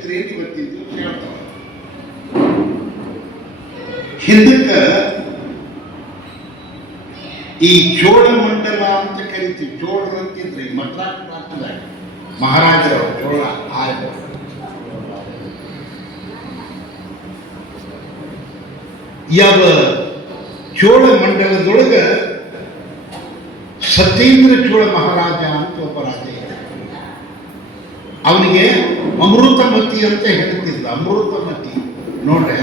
ಚರಿತ್ರೆಯನ್ನು ಇವತ್ತಿದ್ದು ಹೇಳ್ತಾವ. ಹಿಂದಕ್ಕೆ ಈ ಚೋಳ ಮಂಡಲ ಅಂತ ಕರಿತೀವಿ. ಚೋಳರು ಅಂತಿದ್ರೆ ಮದ್ರಾಸ್ ಪ್ರಾಂತದಾಗ ಮಹಾರಾಜರು ಚೋಳ ಆಯ್ತು. ಯಾವ ಚೋಳ ಮಂಡಲದೊಳಗ ಸತ್ಯೇಂದ್ರ ಚೋಳ ಮಹಾರಾಜ ಅಂತ ಒಬ್ಬ ರಾಜ ಇದ್ದ. ಅವನಿಗೆ ಅಮೃತಮತಿ ಅಂತ ಹೇಳ್ತಿದ್ದ. ಅಮೃತಮತಿ ನೋಡ್ರಿ,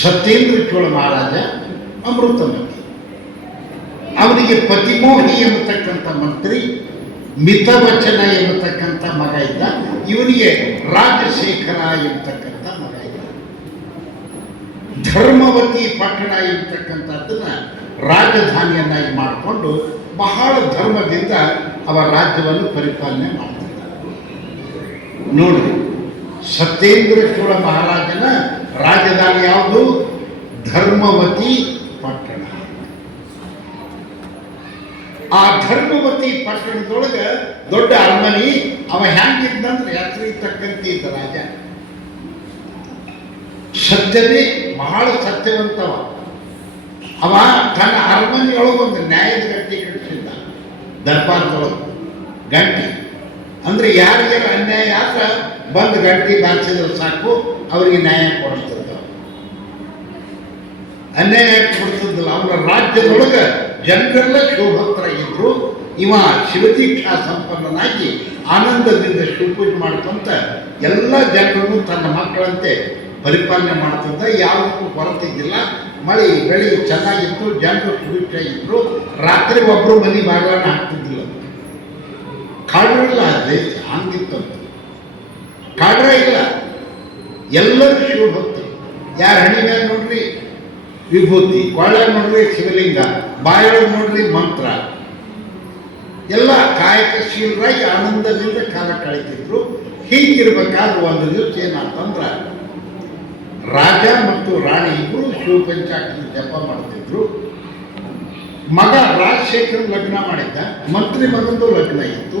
ಸತ್ಯೇಂದ್ರ ಚೋಳ ಮಹಾರಾಜ ಅಮೃತಮತಿ. ಅವನಿಗೆ ಪತಿಮೋಹಿ ಎಂಬತಕ್ಕಂಥ ಮಂತ್ರಿ, ಮಿತವಚನ ಎಂಬತಕ್ಕಂಥ ಮಗ ಇದ್ದ. ಇವನಿಗೆ ರಾಜಶೇಖರ ಎಂಬತಕ್ಕಂಥ ಮಗ ಇದ್ದ. ಧರ್ಮವತಿ ಪಟ್ಟಣ ಎಂಬತಕ್ಕಂಥದ್ದನ್ನ ರಾಜಧಾನಿಯನ್ನಾಗಿ ಮಾಡಿಕೊಂಡು ಬಹಳ ಧರ್ಮದಿಂದ ಅವ ರಾಜ್ಯವನ್ನು ಪರಿಪಾಲನೆ ಮಾಡ್ತಿದ್ದ. ನೋಡಿ, ಸತ್ಯೇಂದ್ರ ಚೋಳ ಮಹಾರಾಜನ ರಾಜಧಾನಿ ಯಾವುದು? ಧರ್ಮವತಿ ಪಟ್ಟಣ. ಆ ಧರ್ಮವತಿ ಪಟ್ಟಣದೊಳಗ ದೊಡ್ಡ ಅರಮನೆ. ಅವ ಹ್ಯಾಂಗಿದ್ದಂದ್ರೆ ಹೆಸರಿಗೆ ತಕ್ಕಂತೆ ಇದ್ದ ರಾಜ. ಸತ್ಯವೇ ಬಹಳ ಸತ್ಯವಂತವ. ಅವ ತನ್ನ ಅರಮನೆಯೊಳಗೊಂದು ನ್ಯಾಯದ ಗಂಟೆ ಕಟ್ಟಿಸಿದ್ದ. ದರ್ಬಾರದೊಳಗೆ ಗಂಟೆ ಅಂದ್ರೆ ಯಾರಿಗಾರ ಅನ್ಯಾಯ ಆದ್ರೆ ಬಂದು ಗಂಟೆ ಬಾರಿಸಿದ್ರೆ ಸಾಕು, ಅವರಿಗೆ ನ್ಯಾಯ ಕೊಡಿಸ್ತಿದ್ದ. ಅನ್ಯಾಯ ಕೊಡಿಸ್ತಿದ್ದಿಲ್ಲ. ಅವರ ರಾಜ್ಯದೊಳಗೆ ಜನರೆಲ್ಲ ಶಿವಭಕ್ತರಾಗಿದ್ರು. ಇವ ಶಿವದೀಕ್ಷಾ ಸಂಪನ್ನನಾಗಿ ಆನಂದದಿಂದ ಶಿವಪೂಜೆ ಮಾಡ್ಕೊಂತ ಎಲ್ಲ ಜನರನ್ನು ತನ್ನ ಮಕ್ಕಳಂತೆ ಪರಿಪಾಲನೆ ಮಾಡ್ತಿದ್ದ. ಯಾವುದಕ್ಕೂ ಕೊರತಿದ್ದಿಲ್ಲ. ಮಳೆ ಬೆಳೆ ಚೆನ್ನಾಗಿತ್ತು, ಜನರು ಸುಭಿಕ್ಷಾಗಿದ್ರು. ರಾತ್ರಿ ಒಬ್ಬರು ಮನೆ ಬಾಗಿಲನ್ನು ಹಾಕ್ತಿದ್ದಿಲ್ಲ. ಕಾಡ್ರಿಲ್ಲ, ದೇಶ ಹಂಗಿತ್ತಂತ. ಕಾಡ್ರ ಇಲ್ಲ, ಎಲ್ಲರೂ ಶಿವಭಕ್ತರು. ಯಾರ ಹಣಿ ಮೇಲೆ ನೋಡ್ರಿ ವಿಭೂತಿ, ಕೊಳ್ಳಾಗ ನೋಡ್ರಿ ಶಿವಲಿಂಗ, ಬಾಯೊಳಗೆ ನೋಡ್ರಿ ಮಂತ್ರ. ಎಲ್ಲ ಕಾಯಕಶೀಲರಾಗಿ ಆನಂದದಿಂದ ಕಾಲ ಕಳೀತಿದ್ರು. ಹೀಗಿರ್ಬೇಕಾದ್ರೆ ಒಂದು ದಿವಸ ಏನಾಗ್ತಂದ್ರ ರಾಜ ಮತ್ತು ರಾಣಿ ಇಬ್ಬರು ಶಿವಪಂಚಾಕ್ಷರಿ ಜಪ ಮಾಡ್ತಿದ್ರು. ಮಗ ರಾಜಶೇಖರ್ ಲಗ್ನ ಮಾಡಿದ್ದ. ಮಂತ್ರಿ ಮಗಂದು ಲಗ್ನ ಇತ್ತು.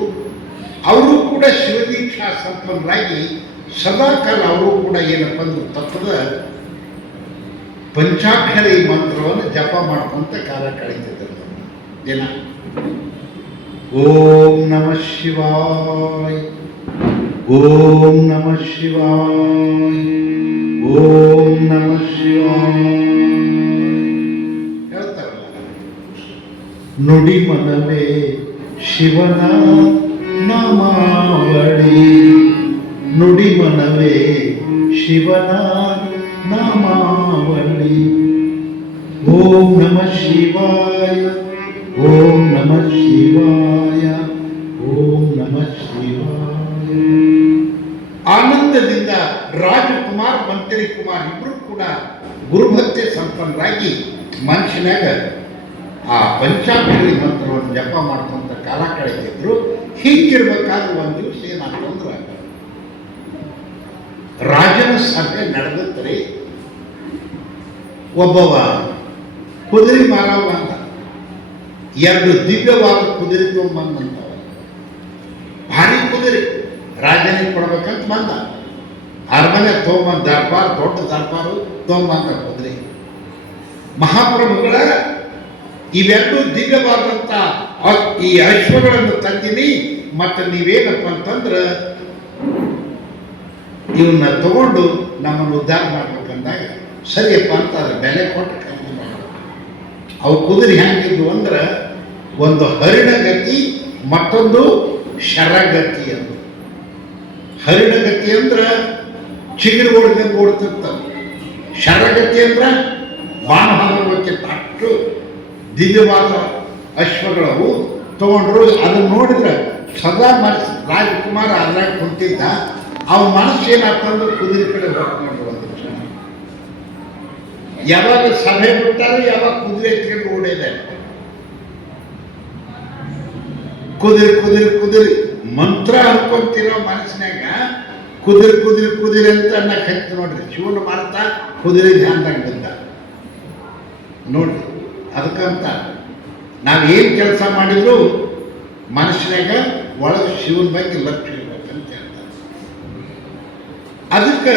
ಅವರು ಕೂಡ ಶಿವದೀಕ್ಷಾ ಸಂಪನ್ನರಾಗಿ ಸದಾಕಾಲ ಅವರು ಕೂಡ ಏನಪ್ಪ ಅಂದ್ರೆ ತತ್ವದ ಪಂಚಾಕ್ಷರಿ ಮಂತ್ರವನ್ನು ಜಪ ಮಾಡ್ಕೊಂತ ಕಾಲ ಕಳೀತಿದ್ರು ದಿನ. ಓಂ ನಮಃ ಶಿವಾಯ, ಓಂ ನಮಃ ಶಿವಾಯ, ಓಂ ನಮಃ ಶಿವಾಯ ಹೇಳ್ತಾರಲ್ಲ. ನುಡಿ ಮನವೇ ಶಿವನ ನಾಮಾವಳಿ, ನುಡಿ ಮನವೇ ಶಿವನ ನಾಮಾವಳಿ. ಓಂ ನಮಃ ಶಿವಾಯ, ಓಂ ನಮಃ ಶಿವಾಯ, ಓಂ ನಮಃ ಶಿವಾಯ. ಆನಂದದಿಂದ ರಾಜಕುಮಾರ್ ಮಂತ್ರಿ ಕುಮಾರ್ ಇಬ್ಬರು ಕೂಡ ಗುರುಭಕ್ತಿ ಸಂಪನ್ನರಾಗಿ ಮನುಷ್ಯನಾಗ ಆ ಪಂಚಾಕ್ಷರಿ ಮಂತ್ರವನ್ನು ಜಪ ಮಾಡ್ಕೊಂತ ಕಾಲ ಕಳೀತಿದ್ರು. ಹೀಗಿರ್ಬೇಕಾದ್ರೆ ಒಂದು ದಿವಸ ಏನಾಗ್ತಂದ್ರೆ ರಾಜನ ಸಭೆ ನಡೆದತ್ರಿ. ಒಬ್ಬವ ಕುದುರೆ ಮಾರವ ಅಂತ ಎರಡು ದಿವ್ಯವಾದ ಕುದುರೆ ತೊಗೊಂಬಂದಂತ. ಭಾರಿ ಕುದುರೆ ರಾಜನಿಗೆ ಕೊಡ್ಬೇಕಂತ ಬಂದ. ಅರಮನೆ ತೊಗೊಂಬಂದ ದರ್ಬಾರ್, ದೊಡ್ಡ ದರ್ಬಾರು ತೊಗೊಂಬಂದ ಕುದುರೆ. ಮಹಾಪ್ರಭುಗಳ ಇವೆರಡು ದಿವ್ಯವಾದಂಥ ಈ ಅಶ್ವಗಳನ್ನು ತಂದಿನಿ, ಮತ್ತು ನೀವೇನಪ್ಪ ಅಂತಂದ್ರೆ ಇವನ್ನ ತಗೊಂಡು ನಮ್ಮನ್ನು ಉದ್ಧಾರ ಮಾಡ್ಬೇಕಂದಾಗ ಸರಿಯಪ್ಪ ಅಂತ ಅದ್ರ ಬೆಲೆ ಕೊಟ್ಟು ಖರೀದಿ ಮಾಡ. ಅವು ಕುದುರೆ ಹೆಂಗಿದ್ವು ಅಂದ್ರೆ ಒಂದು ಹರಿಣಗತಿ, ಮತ್ತೊಂದು ಶರಗತಿ ಅಂತ. ಹರಿಣಗತಿ ಅಂದ್ರೆ ಚಿಗುರು ಓಡ್ದಂಗೆ ಓಡ್ತಿರ್ತಾವ. ಶರಗತಿ ಅಂದ್ರೆ ಬಾಣ ಹಾಕೋಕ್ಕೆ ಅಷ್ಟು ದಿವ್ಯವಾದ ಅಶ್ವಗಳವು ತಗೊಂಡ್ರು. ಅದನ್ನು ನೋಡಿದ್ರೆ ಸದಾ ಮನಸ್ಸು ರಾಜಕುಮಾರ ಅದ್ರಾಗ ಕುಂತಿದ್ದ. ಅವ್ನ ಮನಸ್ಸು ಏನಾಗ್ತಂದ್ರೆ ಕುದುರೆ ಕಡೆ ಹೊರಕೊಂಡು ಒಂದು ಕ್ಷಣ. ಯಾವಾಗ ಸಭೆ ಬಿಟ್ಟಾರೆ, ಯಾವಾಗ ಕುದುರೆ ಎತ್ಕೊಂಡು ಓಡಿದೆ. ಕುದುರೆ ಕುದುರೆ ಕುದುರೆ ಮಂತ್ರ ಅನ್ಕೊಂತಿರೋ ಮನಸ್ಸಿನಾಗ ಕುದುರೆ ಕುದುರೆ ಕುದುರೆ ಅಂತ ಅನ್ನಕ್ಕೆ ನೋಡ್ರಿ. ಶಿವನ ಮಾಡ್ತಾ ಕುದುರೆ ಧ್ಯಾನದಾಗ ಬಂದ ನೋಡ್ರಿ. ಅದಕ್ಕಂತ ನಾವೇನು ಕೆಲಸ ಮಾಡಿದ್ರು ಮನುಷ್ಯನಾಗ ಒಳಗೆ ಶಿವನ ಬಗ್ಗೆ ಲಕ್ಷ್ಯ ಇರ್ಬೇಕಂತ ಹೇಳ್ತಾರೆ. ಅದಕ್ಕೆ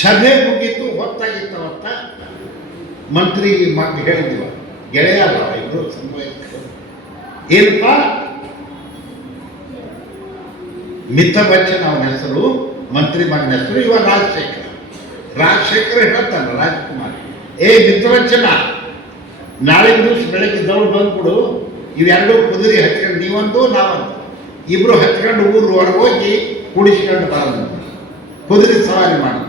ಸಭೆ ಮುಗೀತು, ಹೊತ್ತಾಗಿತ್ತು. ಅವತ್ತ ಮಂತ್ರಿ ಮಗ ಹೇಳಿದ್ವ, ಗೆಳೆಯ ಇಬ್ಬರು ಸಂಭವಿಸಿದ್ರು. ಏನಪ್ಪ ಮಿತವಚನ ಅವನ ಹೆಸರು, ಮಂತ್ರಿ ಮಗನ ಹೆಸರು ಇವಾಗ ರಾಜಶೇಖರ್ ಹೇಳ್ತಾನ ರಾಜ್ಕುಮಾರ್, ಮಿತವಚನ, ನಾಳೆ ದಿವಸ ಬೆಳಗ್ಗೆ ದೌಡ್ ಬಂದ್ಬಿಡು, ಇವೆರಡು ಕುದುರೆ ಹಚ್ಕೊಂಡು, ನೀವೊಂದು ನಾವೊಂದು, ಇಬ್ರು ಹಚ್ಕೊಂಡು ಊರು ಹೊರಗೆ ಹೋಗಿ ಕುಡಿಸ್ಕೊಂಡು ಬರೋದು, ಕುದುರೆ ಸವಾರಿ ಮಾಡೋದು.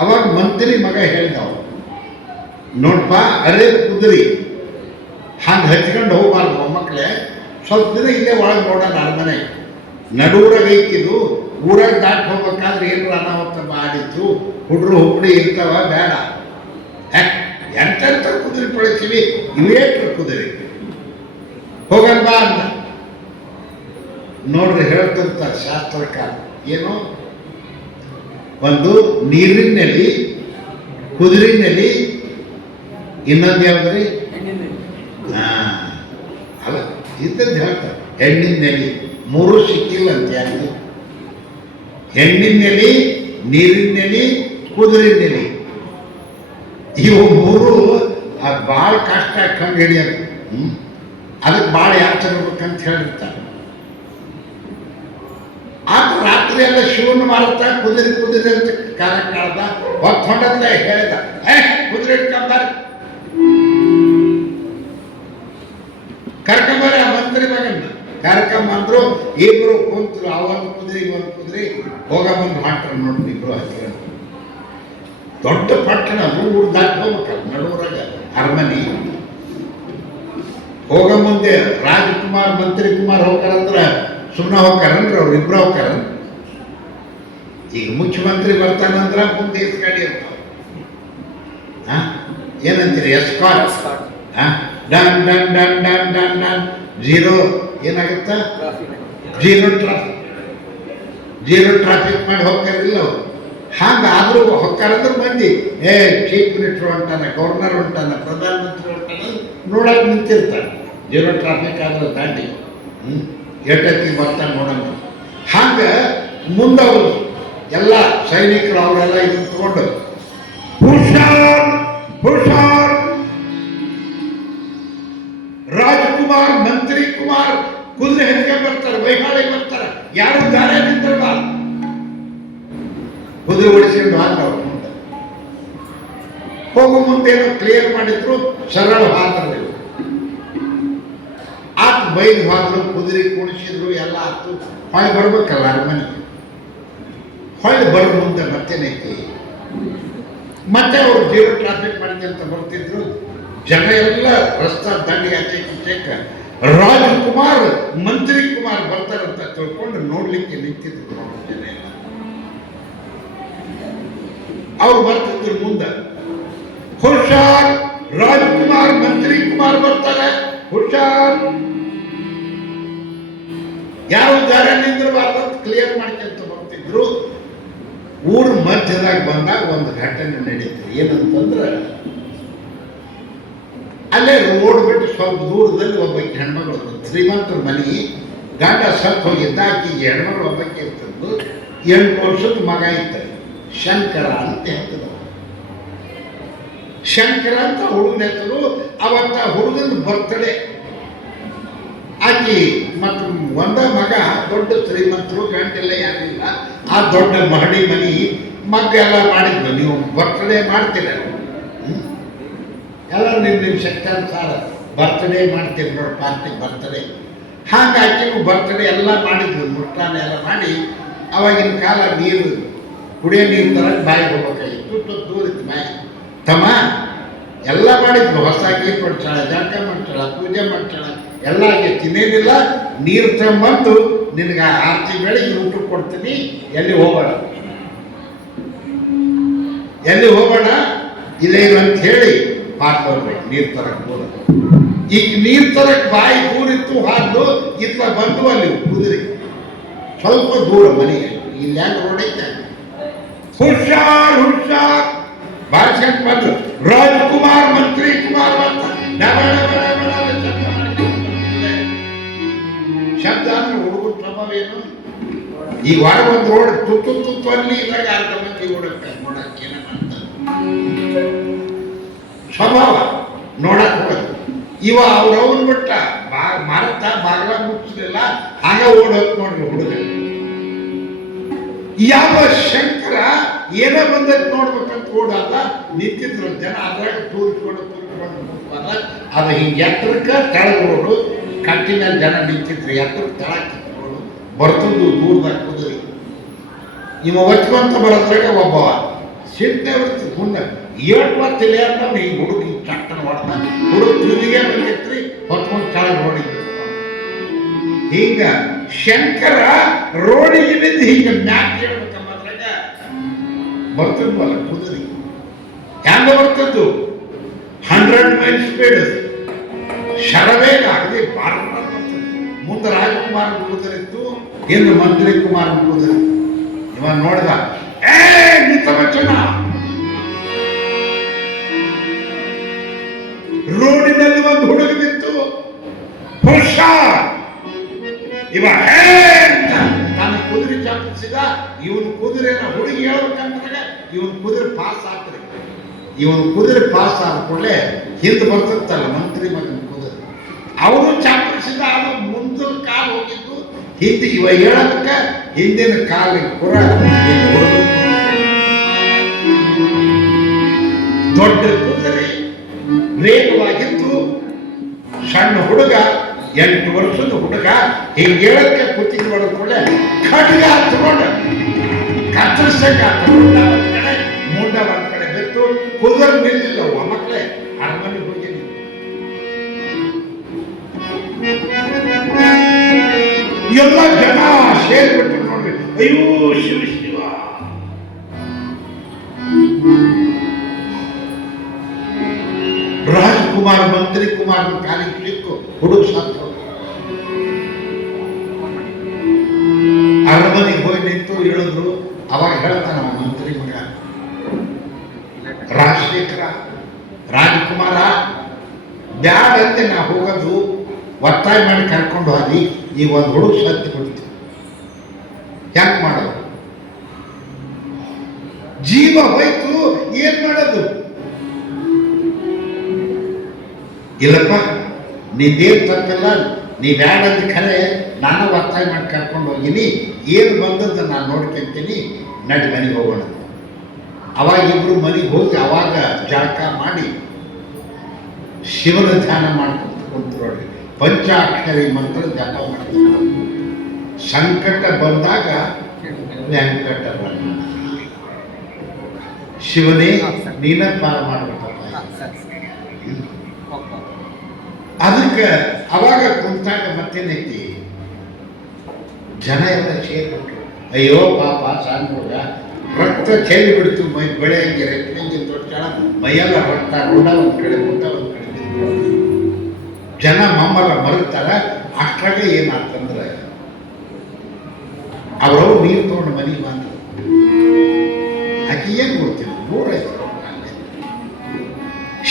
ಅವಾಗ ಮಂತ್ರಿ ಮಗ ಹೇಳಿದವ, ನೋಡ್ಪ ಅರೆ ಕುದುರೆ ಹಂಗೆ ಹಚ್ಕೊಂಡು ಹೋಗ್ಬಾರ್ದು ಮೊಮ್ಮಕ್ಕಳೇ, ಸ್ವಲ್ಪ ದಿನ ಇಲ್ಲೇ ಒಳಗೆ ನೋಡೋಣ, ಅರಮನೆ ನಡುವರಾಗ ಐತಿದು, ಊರಾಗ ದಾಟಿ ಹೋಗ್ಬೇಕಾದ್ರೆ ಏನಾರ ಅನಾಹುತ ಮಾಡಿತ್ತು, ಹುಡ್ರು ಹುಬ್ಬಡಿ ಇರ್ತಾವ, ಬೇಡ. ಎಂತೆಂಥ ಕುದುರೆ ಪಡಿತೀವಿ, ಇವೇಟ್ರು ಕುದುರೆ, ಹೋಗಲ್ ಬಾ ಅಂತ. ನೋಡ್ರಿ ಹೇಳ್ತಿರ್ತಾರೆ ಶಾಸ್ತ್ರಕಾರ, ಏನು ಒಂದು ನೀರಿನಲ್ಲಿ, ಕುದುರಿನಲ್ಲಿ, ಇನ್ನೊಂದು ಯಾವ್ದ್ರಿ, ಅಲ್ಲ ಇದ್ದದ್ದು ಹೇಳ್ತಾರೆ, ಹೆಣ್ಣಿನ ನೆಲೆ, ಮೂರು ಸಿಕ್ಕಿಲ್ಲ ಅಂತ ಯಾರು, ಹೆಣ್ಣಿನ ನೆಲೆ, ನೀರಿನ ನೆಲೆ, ಕುದುರಿನ ನೆಲೆ, ಇವು ಮೂರು ಭಾಳ ಕಷ್ಟ ಕಂಡು ಹಿಡಿಯೋದು. ಅದಕ್ಕೆ ಭಾಳ ಯಾಚರ್ಬೇಕಂತ ಹೇಳಿರ್ತಾರೆ. ಆತ ರಾತ್ರಿ ಎಲ್ಲ ಶಿವನ ಮಾರುತ್ತಾ ಕುದುರೆ ಕುದುರೆ ಅಂತ ಕಾಲ ಕಾಳ್ದ, ಹೊತ್ತೊಂಡಂತ ಹೇಳಿದ, ಕುದುರೆ ಇಟ್ಕೊಂಬಾರ, ಕರ್ಕೊಂಬಾರ ಮಂತ್ರಿ ಮಗನ್ನ ಕರ್ಕೊಂಬಂದ್ರು. ಇಬ್ರು ಕುಂತರು, ಅವೊಂದು ಕುದುರೆ ಇವೊಂದು ಕುದುರೆ ಹೋಗ ಬಂದು ಮಾಡ್ತಾರ ನೋಡ್ರಿ, ಇಬ್ರು ಹಚ್ಕೊಂಡು. ದೊಡ್ಡ ಪಟ್ಟಣ, ಊರು ದಾಟಿ ಹೋಗ್ಬೇಕಲ್ಲ, ನಡುವರಾಗ ಅರಮನೆ. ಹೋಗ ಮುಂದೆ ರಾಜಕುಮಾರ್ ಮಂತ್ರಿ ಕುಮಾರ್ ಹೋಗ್ತಾರಂದ್ರ ಸುಮ್ಮನೆ ಹೋಗ್ತಾರನ್ರಿ, ಅವ್ರು ಇಬ್ರು ಹೋಗ್ತಾರ. ಈಗ ಮುಖ್ಯಮಂತ್ರಿ ಬರ್ತಾನಂದ್ರ ಮುಂದೆ ಎಸ್ ಗಾಡಿ ಇರ್ತಾವ, ಏನಂತೀರಿ, escort. Done done done done done done zero ಏನಾಗುತ್ತ, ಜೀರೋ ಟ್ರಾಫಿಕ್ ಮಾಡಿ ಹೋಗ್ತಾರಿಲ್ಲ ಅವ್ರು. ಹಾಗಾದ್ರೂ ಹೊಕ್ಕಾರಂದ್ರೆ ಮಂದಿ, ಚೀಫ್ ಮಿನಿಸ್ಟರ್ ಹೊಂಟಾನ, ಗವರ್ನರ್ ಹೊಂಟಾನ, ಪ್ರಧಾನಮಂತ್ರಿ ಹೊಂಟಾನ ನೋಡಕ್ಕೆ ನಿಂತಿರ್ತಾರೆ. ಜೀರೋ ಟ್ರಾಫಿಕ್ ಆದ್ರೆ ದಾಂಡಿ ಎಷ್ಟೊತ್ತಿಗೆ ಬರ್ತಾನೆ ನೋಡೋಣ. ಹಾಗೆ ಮುಂದವರು ಎಲ್ಲ ಸೈನಿಕರು ಅವರೆಲ್ಲ ಇದನ್ನು ತಗೊಂಡು ಹುಷಾರ್ ಹುಷಾರ್, ರಾಜಕುಮಾರ್ ಮಂತ್ರಿ ಕುಮಾರ್ ಕುದುರೆ ಹೆಜ್ಜೆ ಬರ್ತಾರೆ, ವೈಹಾಳಿ ಬರ್ತಾರೆ, ಯಾರು ದಾರೆ ನಿಂತಿರಬಾರ್ದು. ಕುದುರೆ ಓಡಿಸಿಕೊಂಡು ಹಾಕವ್ರು ಮುಂದೆ ಹೋಗೋ ಮುಂದೆ ಏನೋ ಕ್ಲಿಯರ್ ಮಾಡಿದ್ರು, ಸರಳ ಹಾಕಿದ್ರು. ಆತ ಬೈದು ಹಾಕಿದ್ರು, ಕುದುರೆ ಕುಣಿಸಿದ್ರು, ಎಲ್ಲ ಆತು. ಹೊಳೆ ಬರ್ಬೇಕಲ್ಲ ಅರಮನೆಗೆ, ಹೊಳೆ ಬರೋ ಮುಂದೆ ಮತ್ತೇನೈತಿ, ಮತ್ತೆ ಅವ್ರು ಜೀರೋ ಟ್ರಾಫಿಕ್ ಮಾಡಿದೆ ಅಂತ ಬರ್ತಿದ್ರು. ಜನ ಎಲ್ಲ ರಸ್ತಾ ದಂಡಿಗೆ ಆಚೆಕ ರಾಜಕುಮಾರ್ ಮಂತ್ರಿ ಕುಮಾರ್ ಬರ್ತಾರಂತ ತಿಳ್ಕೊಂಡು ನೋಡ್ಲಿಕ್ಕೆ ನಿಂತಿದ್ರು ಜನ ಎಲ್ಲ. ಅವ್ರು ಬರ್ತಿದ್ರು ಮುಂದೆ, ಹುಷಾರ್ ರಾಜಕುಮಾರ್ ಮಂತ್ರಿ ಕುಮಾರ್ ಬರ್ತಾರೆ, ಹುಷಾರ್, ಯಾವ ಜಾಗ ನಿಂದಿರಬಾರ್ದು ಅಂತ ಕ್ಲಿಯರ್ ಮಾಡ್ಕೊಂತ ಬರ್ತಿದ್ರು. ಊರ ಮಧ್ಯದಾಗ ಬಂದಾಗ ಒಂದು ಘಟನೆ ನಡೀತು. ಏನಂತಂದ್ರೆ ಅಲ್ಲೇ ರೋಡ್ ಬಿಟ್ಟು ಸ್ವಲ್ಪ ದೂರದಲ್ಲಿ ಒಬ್ಬಕ್ಕೆ ಹೆಣ್ಮಗಳು, ಶ್ರೀಮಂತರ ಮನೆ, ಗಂಡ ಸತ್ತು ಹೋಗಿದ್ದ, ಆಕೆಗೆ ಹೆಣ್ಮಗಳು ಒಬ್ಬಕ್ಕೆ ಇರ್ತದ್ದು. 8 ವರ್ಷದ ಮಗ ಇತ್ತು, ಶಂಕರ ಅಂತ ಹೇಳ್ತದ. ಶಂಕರ ಅಂತ ಹುಡುಗನ ಹೆಸರು. ಅವತ್ತ ಹುಡುಗನ ಬರ್ತಡೇ. ಆಕಿ ಮತ್ತು ಒಂದ ಮಗ, ದೊಡ್ಡ ಶ್ರೀಮಂತರು, ಗಂಟೆಲ್ಲ ಯಾರಿಲ್ಲ. ಆ ದೊಡ್ಡ ಮಹಡಿ ಮನಿ ಮಗ್ಗ ಎಲ್ಲ ಮಾಡಿದ್ರು. ನೀವು ಬರ್ತಡೇ ಮಾಡ್ತೀರ ಎಲ್ಲ ನಿಮ್ಮ ಶಕ್ತಾನುಸಾರ ಬರ್ತಡೇ ಮಾಡ್ತೀರಿ ನೋಡಿ, ಪಾರ್ಟಿ ಬರ್ತಡೇ. ಹಾಗಾಗಿ ಬರ್ತಡೇ ಎಲ್ಲ ಮಾಡಿದ್ರು, ಮುಷ್ಟಾನ ಎಲ್ಲ ಮಾಡಿ. ಅವಾಗಿನ ಕಾಲ ನೀರು, ಕುಡಿಯೋ ನೀರು ತರಕ್ಕೆ ಬಾಯಿಗೆ ಹೋಗ್ಬೇಕಾಗಿತ್ತು, ದೂರಿತ್ತು ಬಾಯಿ. ತಮ್ಮ ಎಲ್ಲ ಮಾಡಿದ್ರು, ಹೊಸ ಗೀರ್ ಮಾಡ್ತಾಳೆ, ಜಳಕ ಮಾಡ್ತಾಳ, ಪೂಜೆ ಮಾಡ್ತಾಳ, ಎಲ್ಲ ತಿನ್ನೇನಿಲ್ಲ. ನೀರು ತಂಬಂದು ನಿನಗೆ ಆರ್ತಿ ಬೆಳಗ್ಗೆ ಊಟ ಕೊಡ್ತೀನಿ, ಎಲ್ಲಿ ಹೋಗೋಣ ಇಲ್ಲೇ ಅಂತ ಹೇಳಿ ಮಾಡ್ಕೊಳ್ಬೇಕು. ನೀರು ತರಕ್ಕೆ ಹೋದ. ಈಗ ನೀರು ತರಕ್ಕೆ ಬಾಯಿ ದೂರಿತ್ತು, ಹಾದು ಇತ್ತ ಬಂದು ಅಲ್ಲಿ ಕುದುರೆ ಸ್ವಲ್ಪ ದೂರ ಮನೆಗೆ, ಇಲ್ಲಿ ಹೆಂಗೆ ರೋಡೈತೆ. ಹುಷಾರ್ ಹುಷಾರ್ ಭಾಷಣ ಬಂದು ರಾಜಕುಮಾರ್ ಮಂತ್ರಿ ಕುಮಾರ್ ಅಂತ ಶಬ್ದ ಅಂದ್ರೆ ಹುಡುಗರ ಸ್ವಭಾವ ಏನು, ಈಗ ಹೊರ ಒಂದು ರೋಡ್ ತುತ್ತು ಅಲ್ಲಿ ಇದ್ರಾಗ ಅರ್ಧ ಮಂದಿ ಓಡಕ್ಕೆ ನೋಡಕ್ಕೆ ಸ್ವಭಾವ ನೋಡಕ್ ಹೋಗೋದು. ಇವ ಅವ್ರವ್ನ ಬಿಟ್ಟ ಮಾರತ ಬಾಗ್ಲ ಮುಚ್ಚಿಲ್ಲ ಹಾಗ ಓಡೋಕ್ ನೋಡ್ರಿ ಹುಡುಗ. ಯಾವ ಶಂಕರ ಏನೋ ಬಂದಕ್ಕೆ ನೋಡ್ಬೇಕಂತ ಓಡಲ್ಲ ನಿಂತಿದ್ರು ಜನ ಅದ್ರಾಗ ತೂರ್ಕೊಂಡು ಅದು ಹಿಂಗೆ ಎತ್ತರಕ್ಕೆ ತೆಳಗ್ ಓಡು ಕಟ್ಟಿ ಮೇಲೆ ಜನ ನಿಂತಿದ್ರು ಎತ್ತರಕ್ಕೆ ತೆಳಕ್ ಕಿತ್ಕೊಂಡು ಬರ್ತದ್ದು ದೂರದಾಗ ಕುದುರೆ. ಇವ ಒಚ್ಕೊಂತ ಬರೋದ್ರಾಗ ಒಬ್ಬ ಸಿಟ್ಟೆ ಬರ್ತದೆ ಮುಂದೆ ಏಳ್ವತ್ತಿಲ್ಲ ಅಂತ ಈ ಹುಡುಗಿ ಚಟ್ಟನ ಹೊಡ್ದ ಹುಡುಗ ತುದಿಗೆ ಬಂದಿತ್ರಿ ಹೊತ್ಕೊಂಡು ಕೆಳಗೆ ನೋಡಿದ್ರು. ಹಿಂಗ ಶಂಕರ ರೋಡಿಗೆ ಬಿದ್ದು ಹಿಂಗ ಮ್ಯಾಕ್ ಹೇಳ್ಬೇಕಂಬದ್ರಾಗ ಬರ್ತದ್ವಲ್ಲ ಕುದುರೆ ಹ್ಯಾಂಗ ಬರ್ತದ್ದು 100 ಮೈಲ್ ಸ್ಪೀಡ್ ಶರವೇಗ ಆಗದೆ ಬಾರ ಬರ್ತದೆ. ಮುಂದೆ ರಾಜಕುಮಾರನ ಕುದುರಿತ್ತು, ಇನ್ನು ಮಂತ್ರಿ ಕುಮಾರನ ಕುದುರೆ. ಇವ ನೋಡಿದ ನಿಂತವಚನ ರೋಡಿನಲ್ಲಿ ಒಂದು ಹುಡುಗ ಬಿತ್ತು ಹುಷಾರ್. ಇವ ತಾನು ಕುದುರೆ ಚಾಪಿಸಿದ. ಇವನ್ ಕುದುರೆನ ಹುಡುಗಿ ಹೇಳ್ಬೇಕಂದ್ರೆ ಇವನ್ ಕುದುರೆ ಪಾಸ್ ಆಗ್ತದೆ. ಇವನ್ ಕುದುರೆ ಪಾಸ್ ಆದ ಕೂಡಲೇ ಹಿಂದೆ ಬರ್ತತ್ತಲ್ಲ ಮಂತ್ರಿ ಮಗನ ಕುದುರೆ ಅವನು ಚಾಪಿಸಿದ. ಅದು ಮುಂದಿನ ಕಾಲು ಹೋಗಿದ್ದು ಹಿಂದೆ ಇವ ಹೇಳೋದಕ್ಕ ಹಿಂದಿನ ಕಾಲಿಗೆ ಪುರ ದೊಡ್ಡ ಕುದುರೆ ವೇಗವಾಗಿದ್ದು ಸಣ್ಣ ಹುಡುಗ 8 ವರ್ಷದ ಹುಡುಗ ಹಿಂಗೆ ಹೇಳಕ್ಕೆ ಕುತ್ತಿಗೆ ಹೊಡೆದ್ಕೊಳ್ಳೆ ಖಡ್ಗ ಹತ್ಕೊಂಡು ಕತ್ತರಿಸಕ್ಕ ಕಡೆ ಮುಂಡ ಒಂದ್ ಕಡೆ ಬಿತ್ತು. ಕುದುರೆ ನಿಲ್ಲಿಲ್ಲ ಮಕ್ಕಳೇ ಅರಮನೆಗೆ ಹೋಗಿ ಎಲ್ಲ ಜನ ಸೇರ್ಬಿಟ್ಟು ನೋಡ್ರಿ ಅಯ್ಯೋ ಶಿವ ಶಿವ. ರಾಜಕುಮಾರ ಮಂತ್ರಿ ಕುಮಾರನ ಕಾಲಿಗೆ ಕ್ಲಿಕ್ಕು ಹುಡುಗ ಸತ್ತು. ಅರಮನೆಗೆ ಹೋಗಿ ನಿಂತು ಹೇಳಿದ್ರು. ಅವಾಗ ಹೇಳ್ತಾನ ಮಂತ್ರಿ ಮಗ ರಾಜಶೇಖರ ರಾಜಕುಮಾರ ಬ್ಯಾಡ ಅಂತೆ ನಾ ಹೋಗೋದು ಒತ್ತಾಯ ಮಾಡಿ ಕರ್ಕೊಂಡು ಹೋದಿ. ಈಗ ಒಂದು ಹುಡುಗ ಸತ್ತು ಕೊಡ್ತು ಯಾಕೆ ಮಾಡೋದು? ಜೀವ ಹೋಯ್ತು ಏನ್ ಮಾಡೋದು? ಇಲ್ಲಪ್ಪ ನೀದೇನು ತಪ್ಪಿಲ್ಲ, ನೀ ಬ್ಯಾಡ ಅಂತ ಖರೆ ನಾನು ಒತ್ತಾಯ ಮಾಡಿ ಕರ್ಕೊಂಡು ಹೋಗಿನಿ. ಏನು ಬಂದದ್ದು ನಾನು ನೋಡ್ಕೊಂತೀನಿ, ನಡಿ ಮನೆಗೆ ಹೋಗೋಣ. ಅವಾಗ ಇಬ್ರು ಮನೆಗೆ ಹೋಗಿ ಅವಾಗ ಜಳಕ ಮಾಡಿ ಶಿವನ ಧ್ಯಾನ ಮಾಡ್ಕೊಂಡು ಕುಂತ್ಕೊಳ್ಳಿ. ಪಂಚಾಕ್ಷರಿ ಮಂತ್ರ ಜಪ ಮಾಡ್ತಾರೆ. ಸಂಕಟ ಬಂದಾಗ ವೆಂಕಟ ಬಣ್ಣ ಶಿವನೇ ನೀನ ಪಾರ ಮಾಡ್ಬೇಕಪ್ಪ. ಅದಕ್ಕೆ ಅವಾಗ ಕುಂತಾಗ ಮತ್ತೇನೈತಿ ಜನ ಎಲ್ಲ ಸೇರ್ಬಿಟ್ರು. ಅಯ್ಯೋ ಪಾಪ ಸಣ್ಣ ಹುಡುಗ ರಕ್ತ ಚೆಲ್ಲಿ ಬಿಡ್ತು. ಮೈ ಬೆಳೆಯಂಗೆ ರೆಕ್ಕಿಂಗೆ ದೊಡ್ಡ ಮೈಯೆಲ್ಲ ರಕ್ತ ರುಡ ಒಂದ್ ಕಡೆ ಊಟ ಒಂದ್ ಕಡೆ ಜನ ಮಮ್ಮಲ್ಲ ಮರುತ್ತಾರ. ಅಷ್ಟ್ರಾಗ ಏನಾಗ್ತಂದ್ರೆ ಅವ್ರವ್ರು ನೀರು ತಗೊಂಡು ಮನೆಗೆ ಬಂದ್ರು. ಆಕೆ ಏನ್ ಗೊತ್ತಿಲ್ಲ ಊರೈತೆ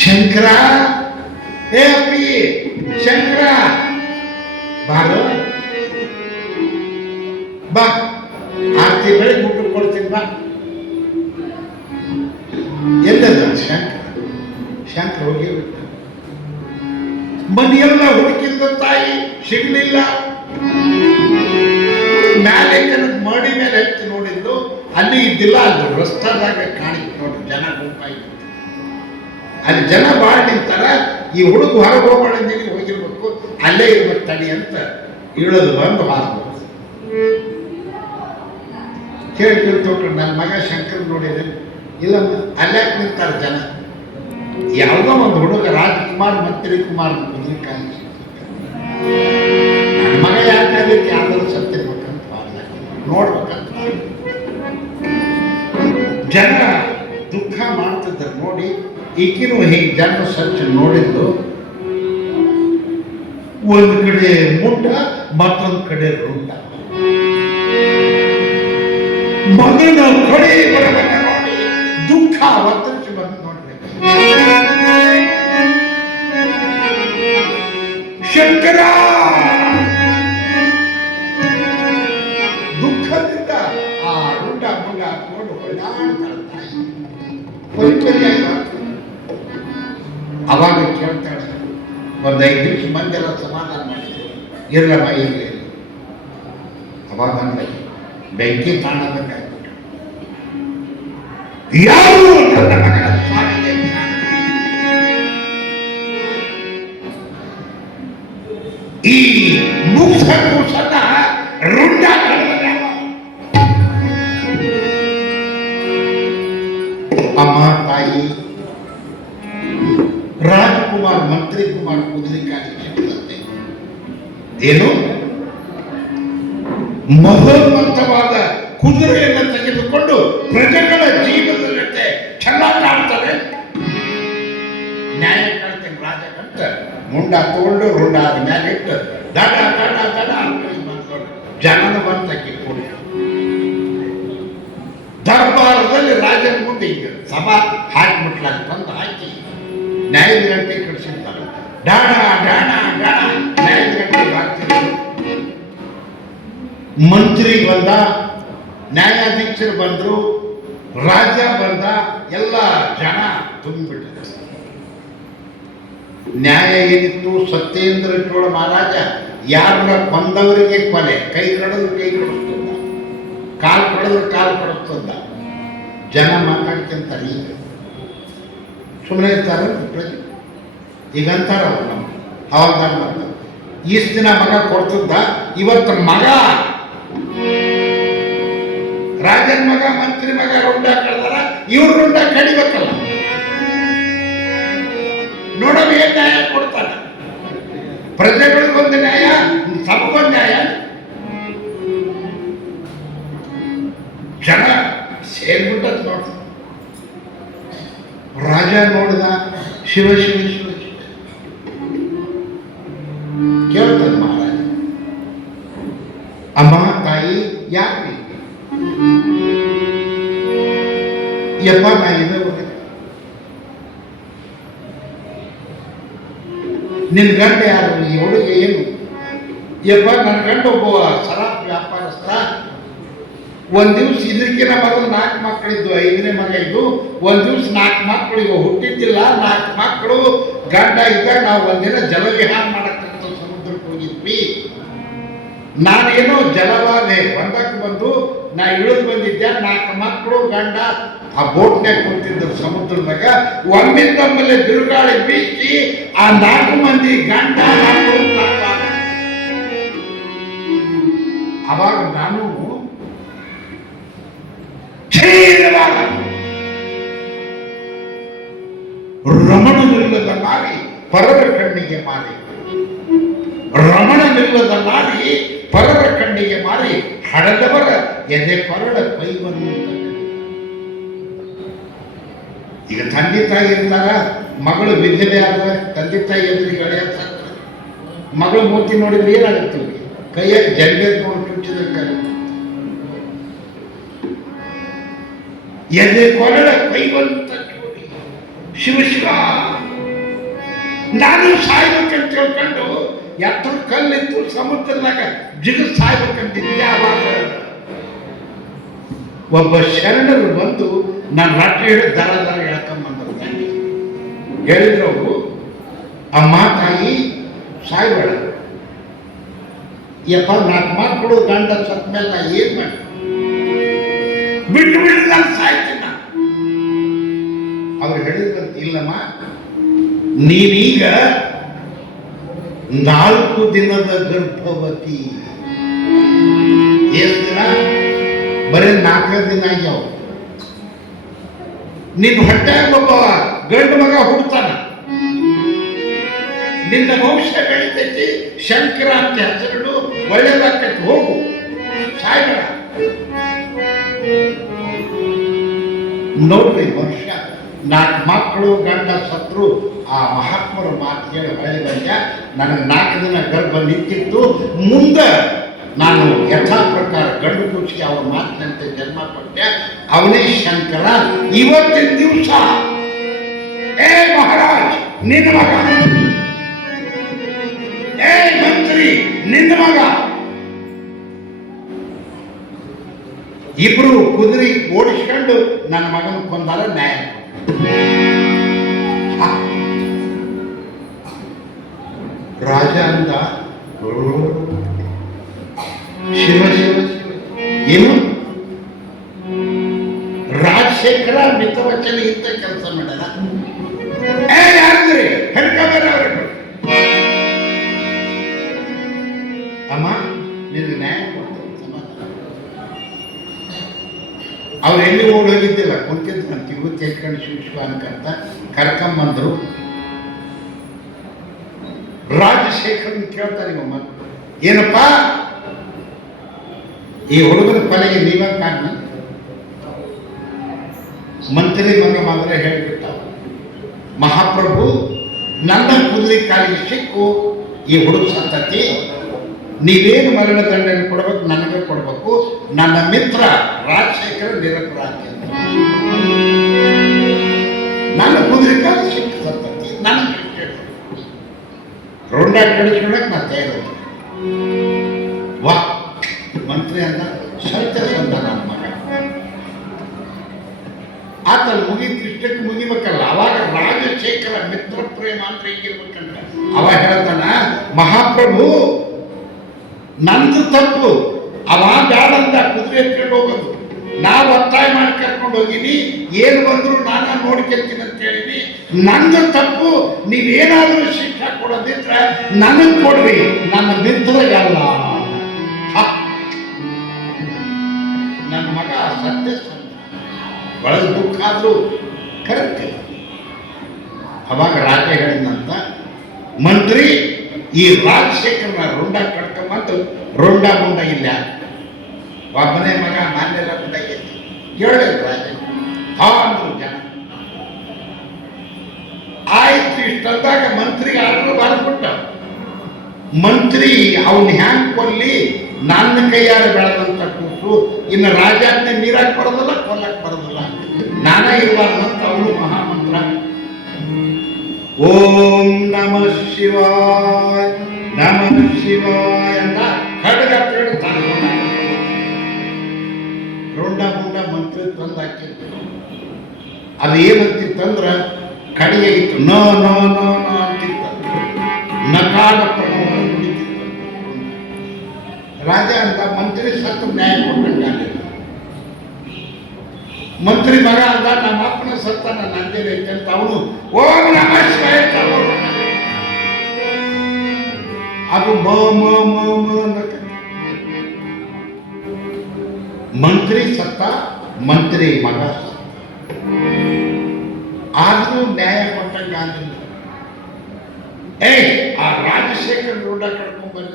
ಶಂಕರ ಏ ಅಪ್ಪಿ ಶಂಕರ ಬಾರು ಬಾ ಆರ್ತಿ ಬೆಳಗ್ಗೆ ಊಟ ಕೊಡ್ತೀನಿ ಬಾ. ಎಲ್ಲದ ಶಂಕರ ಹೋಗಿಬಿಟ್ಟ. ಮನೆಯೆಲ್ಲ ಹುಡುಕಿದ ತಾಯಿ ಸಿಗ್ಲಿಲ್ಲ. ಮೇಲೆ ಮಾಡಿ ಮೇಲೆ ಹಚ್ಚಿ ನೋಡಿದ್ದು ಅಲ್ಲಿ ಇದ್ದಿಲ್ಲ. ಅಲ್ಲಿ ರಸ್ತಾದಾಗ ಕಾಣಿತು ನೋಡ್ರಿ ಜನ ಗುಂಪಾಯ್ತು. ಅಲ್ಲಿ ಜನ ಬಾಳ್ ನಿಂತಾರ. ಈ ಹುಡುಗ ಹೊರಗೆ ಹೋಗೋಣ ಹೋಗಿರ್ಬೇಕು, ಅಲ್ಲೇ ಇರ್ಬೇಕು ತಡಿ ಅಂತ ಇಳೋದು ಬಂದು ಹಾಕ್ಬೇಕು. ಕೇಳ್ಕೊಂಡ್ರು ನನ್ನ ಮಗ ಶಂಕರ್ ನೋಡಿದೆ ಇಲ್ಲ ಅಲ್ಲಾಕ್ ನಿಂತಾರ ಜನ. ಯಾವುದೋ ಒಂದು ಹುಡುಗ ರಾಜಕುಮಾರ್ ಮಂತ್ರಿ ಕುಮಾರ್ ಕುದುರೆ ಕಾಯಿ ನನ್ನ ಮಗ ಯಾಕೆ ಯಾವ್ದಾದ್ರು ಸತ್ತಿರ್ಬೇಕಂತ ನೋಡ್ಬೇಕಂತ ಜನ ದುಃಖ ಮಾಡ್ತಿದ್ದಾರೆ ನೋಡಿ. ಈಗಿನೂ ಹೀಗೆ ಜನ ಸಚ್ಚ ನೋಡಿದ್ದು ಒಂದು ಕಡೆ ಮುಟ್ಟ ಮತ್ತೊಂದು ಕಡೆ ರುಂಡ. ಮಗನ ಕಡೆ ಬರಬೇಕ ನೋಡಿ ದುಃಖ ಒತ್ತರಿಸಿ ಬಂದು ನೋಡ್ರಿ. ಶಂಕರ ದುಃಖದಿಂದ ಆ ರುಂಡ ಮುಂಡ ಹಾಕೊಂಡು ಹೊಳ್ಳಾಡ್ತಾಳೆ ತಾಯಿ. ಪರಿಪರಿಯಾಗಿ ಅವಾಗ ಕೇಳ್ತಾಳೆ, ಒಂದು 5 ನಿಮಿಷ ಮಂದೆಲ್ಲ ಸಮಾಧಾನ ಮಾಡಿದ್ರು, ಇರಲಮ್ಮ ಇರಲಿ. ಅವಾಗ ಅಂದ್ರೆ ಬೆಂಕಿ ತಾಣಬೇಕಾಗ್ಬಿಟ್ಟು, ಯಾರು ನನ್ನ ಮಗನ ಸಾವಿಗೆ ಈ ಮುಗ್ಸನ್ನ ರುಂಡ ಅಮ್ಮ ತಾಯಿ ರಾಜಕುಮಾರ್ ಮಂತ್ರಿ ಕುಮಾರ್ ಕುದುರೆಕಾಗಿ ಸಿಕ್ಕಿದಂತೆ ಏನು ಮಹೋನ್ನತವಾದ ಕುದುರೆಯನ್ನು ತೆಗೆದುಕೊಂಡು ಪ್ರಜೆಗಳ ಜೀವನದ ಜೊತೆ ಚೆನ್ನಾಗಿ ಆಡ್ತಾರೆ. ನ್ಯಾಯ ಕಳ್ತೇನೆ ರಾಜ ಕಂತ ಮುಂಡ ತಗೊಂಡು ರುಂಡ ಆದ ಮೇಲೆ ಇಟ್ಟು ದಡ ದಡ ದಡ ಮಾಡ್ಕೊಂಡು ಜನನ ಬಂತಕ್ಕೆ ಕೊಡಿ. ದರ್ಬಾರದಲ್ಲಿ ರಾಜನ ಮುಂದೆ ಈಗ ಸಭಾ ಹಾಕಿಬಿಟ್ಲಾಗ ತಂದು ಹಾಕಿ ನ್ಯಾಯದ ಗಂಟೆ ಕಳಿಸಿರ್ತಾರೆ. ಡಾಣ ಡಾಣ ಡಾಣ ನ್ಯಾಯದ ಗಂಟೆ ಹಾಕ್ತಿದ್ರು. ಮಂತ್ರಿ ಬಂದ, ನ್ಯಾಯಾಧೀಶರು ಬಂದರು, ರಾಜ ಬಂದ, ಎಲ್ಲ ಜನ ತುಂಬಿಬಿಟ್ಟಿದೆ. ನ್ಯಾಯ ಏನಿತ್ತು? ಸತ್ಯೇಂದ್ರ ಚೋಳ ಮಹಾರಾಜ ಯಾರ ಕೊಂದವರಿಗೆ ಕೊಲೆ, ಕೈ ಕಡಿದ್ರು ಕೈ ಕೊಡಿಸ್ತದ, ಕಾಲು ಕಡಿದ್ರು ಕಾಲು ಕೊಡಿಸ್ತದ. ಜನ ಮಾತಾಡ್ಕೊಂತಾರೆ. ಈಗ ಸುಮ್ಮನೆ ಇರ್ತಾರ ಪ್ರಜೆ. ಈಗ ಅಂತಾರ ನಮ್ಮ ಹವಾದಾರ ಮಾಡ್ತಾರೆ, ಇಷ್ಟು ದಿನ ಮಗ ಕೊಡ್ತಿದ್ದ, ಇವತ್ತು ಮಗ ರಾಜನ ಮಗ ಮಂತ್ರಿ ಮಗ ರುಂಡ ಕಳೆದಾರ, ಇವ್ರು ರುಂಡ ಕಡಿಬೇಕಲ್ಲ. ನೋಡೋದು ಏನ್ ನ್ಯಾಯ ಕೊಡ್ತಾನೆ? ಪ್ರಜೆಗಳಿಗೊಂದು ನ್ಯಾಯ, ಸಭಗೊಂದು ನ್ಯಾಯ. ಜನ ಸೇರ್ಬಿಟ್ಟದ್ ನೋಡ. ರಾಜ ನೋಡಿದ, ಶಿವ ಶಿವ ಶಿವ ಕೇಳ್ತಾನೆ ಮಹಾರಾಜ, ಅಮ್ಮ ತಾಯಿ ಯಾಕೆ ಯಪ್ಪ ನಾ ಇದೆ ನಿನ್ ಗಂಡ ಯಾರು? ಈ ಹುಡುಗ ಏನು? ಯಪ್ಪ ನನ್ನ ಗಂಡ ಒಬ್ಬ ಸರಾಫ್ ವ್ಯಾಪಾರಸ್ಥ. ಒಂದ್ ದಿವ್ಸ ಇದಕ್ಕಿನ ಮೊದಲು 4 ಮಕ್ಕಳಿದ್ದು, 5ನೇ ಮಗ ಇದು. ಒಂದ್ ದಿವ್ಸ 4 ಮಕ್ಕಳು ಇವ ಹುಟ್ಟಿದ್ದಿಲ್ಲ. 4 ಮಕ್ಕಳು ಗಂಡ ಇದ್ದಾಗ ನಾವು ಒಂದಿನ ಜಲವಿಹಾರ ಮಾಡಕ್ಕಂತ ಸಮುದ್ರಕ್ಕೆ ಹೋಗಿದ್ವಿ. ನಾನೇನೋ ಜಲವಾದೆ ಒಂದಕ್ಕೆ ಬಂದು ನಾ ಇಳಿದು ಬಂದಿದ್ದೆ. 4 ಮಕ್ಕಳು ಗಂಡ ಆ ಬೋಟ್ನ್ಯಾಗ ಕುಂತಿದ್ರು ಸಮುದ್ರದಾಗ. ಒಮ್ಮಿಂದೊಮ್ಮೆಲೆ ಬಿರುಗಾಳಿ ಬೀಸಿ ಆ 4 ಮಂದಿ ಗಂಡ ಅವಾಗ ನಾನು ರಮಣನಿಲ್ಲದ ನಾರಿ ಪರರ ಕಣ್ಣಿಗೆ ಮಾರಿ, ರಮಣನಿಲ್ಲದ ನಾರಿ ಪರರ ಕಣ್ಣಿಗೆ ಮಾರಿ, ಹಡದವರ ಎದೆ ಪರಳ ಕೈವನ್ನು. ಈಗ ತಂದೆ ತಾಯಿ ಇರ್ತಾರ, ಮಗಳು ವಿಧವೆ ಆದ್ರೆ ತಂದೆ ತಾಯಿ ಎದುರಿಗೆ ಅಳೆಯತ್ತ. ಮಗಳು ಮೂರ್ತಿ ನೋಡಿದ್ರೆ ಏನಾಗುತ್ತೆ? ಕೈಯಾಗಿ ಜಂಡೆ ನೋಡಿ ಚುಚ್ಚಿದಂಗಾಗುತ್ತೆ. ಎದೆ ಕೊರಳ ಕೈವಂತ ಶಿವ ಶಿವ ನಾನು ಸಾಯ್ಬೇಕಂತ ತಿಳ್ಕೊಂಡು ಎತ್ತರ ಕಲ್ಲಿತ್ತು ಸಮುದ್ರದಾಗ ಜಿಗಿದು ಸಾಯ್ಬೇಕಂತಿದ್ದೆ. ಆವಾಗ ಒಬ್ಬ ಶರಣರು ಬಂದು ನಾನು ರಾತ್ರಿ ಹಿಡಿದು ದರ ದರ ಹೇಳ್ಕೊಂಬಂದರು. ಹೇಳಿದ್ರು ಅವರು, ಅಮ್ಮ ತಾಯಿ ಸಾಯ್ಬೇಡ ಯಪ್ಪ, 4 ಮಕ್ಕಳು ಗಂಡ ಸತ್ ಮೇಲೆ ನಾ ಏನ್ ಮಾಡಿ ಬಿಟ್ಟು ಬಿಟ್ಟು ನಾನು ಸಾಯ್ತೀನಿ. ಅವ್ರು ಹೇಳಿದ್ರಂತ, ಇಲ್ಲಮ್ಮ ನೀನೀಗ 4 ದಿನದ ಗರ್ಭವತಿ. ಎಷ್ಟು ದಿನ? ಬರೀ 4 ದಿನ ಆಗ್ಯಾವ. ನಿನ್ನ ಹೊಟ್ಟೆಯಾಗ ಒಬ್ಬ ಗಂಡು ಮಗ ಹುಡ್ತಾನ, ನಿನ್ನ ವಂಶ ಬೆಳಿತೈತಿ, ಶಂಕರ ಅಂತ ಹೆಸರು ಒಳ್ಳೇದಾಗ್ತೈತಿ. ಹೋಗು, ಸಾಯ್ಬೇಡ. ನೋಡ್ರಿ, ವರ್ಷ 4 ಮಕ್ಕಳು ಗಂಡ ಸತ್ರು. ಆ ಮಹಾತ್ಮರ ಮಾತು ಹೇಳಿ ಹೊಳೆ ಬಂದ. ನನಗೆ 4 ದಿನ ಗರ್ಭ ನಿಂತಿತ್ತು. ಮುಂದೆ ನಾನು ಯಥಾ ಪ್ರಕಾರ ಗಂಡು ಕೂಚಿಗೆ ಅವ್ರ ಮಾತಿನಂತೆ ಜನ್ಮ ಕೊಟ್ಟೆ. ಅವನೇ ಶಂಕರ. ಇವತ್ತಿನ ದಿವಸ ಏ ಮಹಾರಾಜ್ ನಿನ್ನ ಮಗ, ಏ ಮಂತ್ರಿ ನಿನ್ನ ಮಗ, ಇಬ್ರು ಕುದುರೆ ಓಡಿಸ್ಕೊಂಡು ನನ್ನ ಮಗನ ಕೊಂದಾರ ನ್ಯಾಯ. ರಾಜ ಅಂದ, ಶಿವ ಶಿವ ಶಿವ, ಏನು ರಾಜಶೇಖರ ಮಿತವಚನ ಇಂತ ಕೆಲಸ ಮಾಡಲ್ಲ? ಯಾರಿದ್ರಿ ಹೆಣ್ಕಬರ ಅವ್ರಿಗೆ ಅಮ್ಮ ನಿನಗೆ ನ್ಯಾಯ ಕೊಡ್ತೀನಿ ಸಮಾಧಾನ. ಅವ್ರು ಎಲ್ಲಿ ಓಡೋಗಿದ್ದಿಲ್ಲ, ಕುಂತಿದ್ದು ನಾನು ತಿರುವು ಕೇಳ್ಕೊಂಡು ಶಿವ ಅನ್ಕಂತ ಕರ್ಕೊಂಬಂದ್ರು. ರಾಜಶೇಖರನ್ ಕೇಳ್ತಾರೆ, ನಿಮ್ಮಮ್ಮ ಏನಪ್ಪ ಈ ಹುಡುಗನ ಕೊಲೆಗೆ ನೀವ ಕಾರಣ? ಮಂತ್ರಿ ಮಗ ಮಾತ್ರ ಹೇಳಿಬಿಟ್ಟ, ಮಹಾಪ್ರಭು ನನ್ನ ಕುದುರೆ ಕಾಲಿಗೆ ಸಿಕ್ಕು ಈ ಹುಡುಗ ಸಂತತಿ, ನೀವೇನು ಮರಣದಂಡನೆ ಕೊಡ್ಬೇಕು ನನಗೆ ಕೊಡ್ಬೇಕು, ನನ್ನ ಮಿತ್ರ ರಾಜಶೇಖರ ನಿರಪರಾಧಿ ಅಂತ. ನನ್ನ ಕುದುರೆ ಕಾಲಿಗೆ ಸಿಕ್ಕು ಸಂತತಿ ನನಗೆ ರೋಂಡ ಕಳಿಸ್ಕೊಳಕ್ ನಾ ತಯಾರಿಲ್ಲ. ವಾ ಮಂತ್ರಿ ಅಂದ, ಸತ್ಯ ಸಂತ ನನ್ನ ಮಗ ಆತ ಮುಗಿತು, ಇಷ್ಟಕ್ಕೆ ಮುಗಿಬೇಕಲ್ಲ. ಅವಾಗ ರಾಜಶೇಖರ ಮಿತ್ರ ಪ್ರೇಮ ಅಂತ ಹೇಗಿರ್ಬೇಕಂತ ಅವ ಹೇಳ್ತಾನ, ಮಹಾಪ್ರಭು ನಂದು ತಪ್ಪು, ಅವ ಬ್ಯಾಡಂದ ಕುದುರೆ ಎತ್ಕೊಂಡು ಹೋಗೋದು, ನಾವು ಒತ್ತಾಯ ಮಾಡಿ ಕರ್ಕೊಂಡು ಹೋಗಿನಿ, ಏನು ಬಂದ್ರು ನಾನು ನೋಡ್ಕೊಳ್ತೀನಿ ಅಂತ ಹೇಳಿನಿ, ನಂದು ತಪ್ಪು, ನೀವೇನಾದ್ರೂ ಶಿಕ್ಷೆ ಕೊಡೋದಿದ್ರೆ ನನಗೆ ಕೊಡ್ರಿ, ನನ್ನ ಮಿತ್ರಗಲ್ಲ. ನನ್ನ ಮಗ ಸತ್ಯ ಒಳಗೆ ದುಃಖ ಆದ್ರೂ ಕರೆಕ್ಟ್. ಅವಾಗ ರಾಜ ಹೇಳಿದಂತ, ಮಂತ್ರಿ ಈ ರಾಜಶೇಖರನ ರುಂಡ ಕಟ್ಕೊಂಬಂದು ರುಂಡ ಮುಂಡ ಇಲ್ಲ, ಒಬ್ಬನೇ ಮಗ ನಾನೆಲ್ಲ ಮುಂಡ ಎತ್ತಿ ಹೇಳಿದ್ರು ರಾಜ. ಅಂದ್ರು ಜನ. ಆಯ್ತು, ಇಷ್ಟಂದಾಗ ಮಂತ್ರಿಗೆ ಆರ್ಡರ್ ಬರ್ಬಿಟ್ಟ. ಮಂತ್ರಿ ಅವನ್ ಹ್ಯಾಂಗ್ ಕೊಲ್ಲಿ, ನನ್ನ ಕೈಯಾರ ಬೆಳೆದಂತ ಕೂಸು, ಇನ್ನು ರಾಜಾಜ್ಞೆ ಮೀರಾಕ್ ಬರೋದಿಲ್ಲ, ಕೊಲ್ಲಕ್ ಬರೋದಿಲ್ಲ, ನಾನೇ ಇರಬಾರ್ದಂತ ಅವನು ಮಹಾಮಂತ್ರ. ಓಂ ನಮಃ ಶಿವಾಯ ನಮಃ ಶಿವಾಯ ಅಂತ ಖಡ್ಗ ರುಂಡ ಮುಂಡ ಮಂತ್ರಿ ತಂದು ಹಾಕಿದ್ರು. ಅದು ಏನಂತಿತ್ತಂದ್ರ ಕಡಿಗೆ ಇತ್ತು, ನೋ ನೋ ನೋ ನೋ ಅಂತಿತ್ತ, ನಕಾಲ ಪ್ರಣವವನ್ನು ನುಡಿತಿತ್ತು. ರಾಜ ಅಂತ ಮಂತ್ರಿ ಸತ್ತು ನ್ಯಾಯ ಕೊಟ್ಟಂಗಾಗಲಿಲ್ಲ. ಮಂತ್ರಿ ಮಗ ಅಂದ, ನಮ್ಮ ಅಪ್ಪನ ಸತ್ತ ನನ್ನ ಅಂಜಲಿ ಐತೆ ಅಂತ ಅವನು ಓಂ ನಮಃ ಶಿವಾಯ ಅದು ಮಂತ್ರಿ ಸತ್ತ, ಮಂತ್ರಿ ಮಗ ಆದ್ರೂ ನ್ಯಾಯ ಕೊಟ್ಟಂಗಾಗಲಿಲ್ಲ. ಆ ರಾಜಶೇಖರ್ ರೋಡ ಕಡ್ಕೊಂಡ್ ಬಂದ